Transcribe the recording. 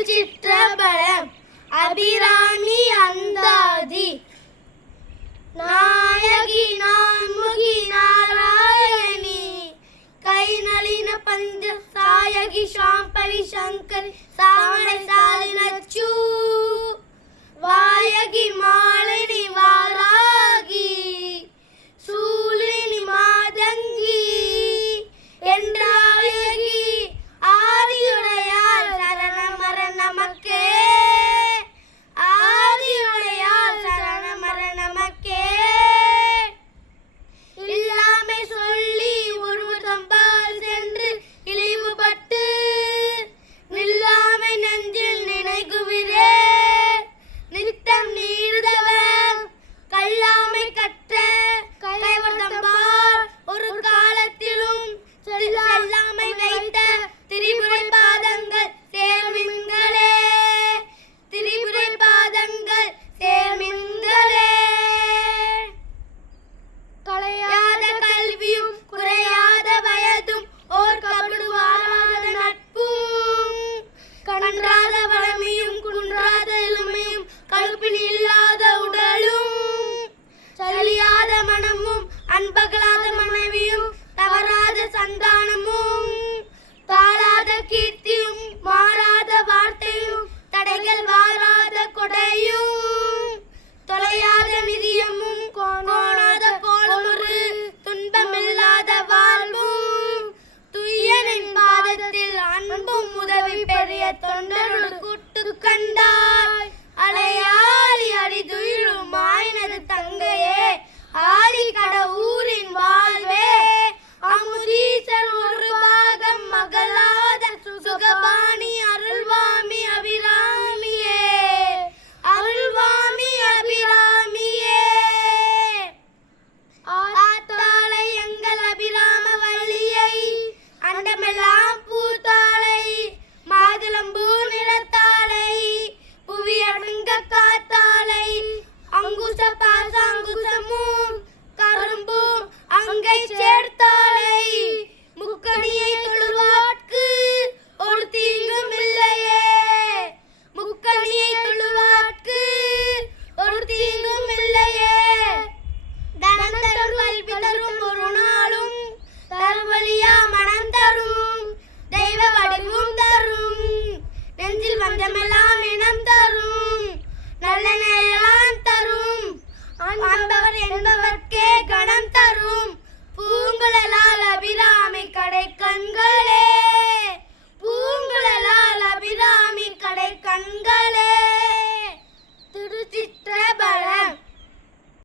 திருச்சிற்றம்பலம். அபிராமி அந்தாதி. நாயகி நான்முகி நாராயணி கை நளின பஞ்ச சாயகி சாம்பவி சங்கரி சாமணை சாலினச்சு வாயகி மாலினி வாராகி சூலினி மாதங்கி என்றாயகி ஆதியுடையாள் சரணமர நமக்கே ஆதியுடையாள் சரணமர நமக்கே இல்லாமை சொல்லி ஒருவதம்பால் சென்று இழிவுபட்டு நில்லாமை நெஞ்சில் நினைகுவிரே நித்தம் நீர்தவர் கல்லாமை கற்ற கைவர்தம்பால் ஒரு காலத்திலும் செல்லாமை வைத்த திரிபுரை பாதங்கள் சேர்மின்களே திரிபுரை பாதங்கள் சேர்மின்களே கலையாத கல்வியும் குறையாத வயதும் ஓர் கபடு வாராத நட்பும் கன்றாத வளமையும் குன்றாத எளிமையும் கழுப்பில் இல்லாத உடலும் சலியாத மனமும் அன்பகலாத மனைவியும் தவறாத சந்தானமும் தாழாத கீர்த்தியும் மாறாத வார்த்தையும் தடைகள் வாராத கொடையும் தொலையாத மிதியமும் கோணாத கோளொரு துன்பமில்லாத வாழ்வும் துய்யனின் பாதத்தில் அன்பும் உதவி பெரிய தொண்டரோடு கூட்டு கண்டார்.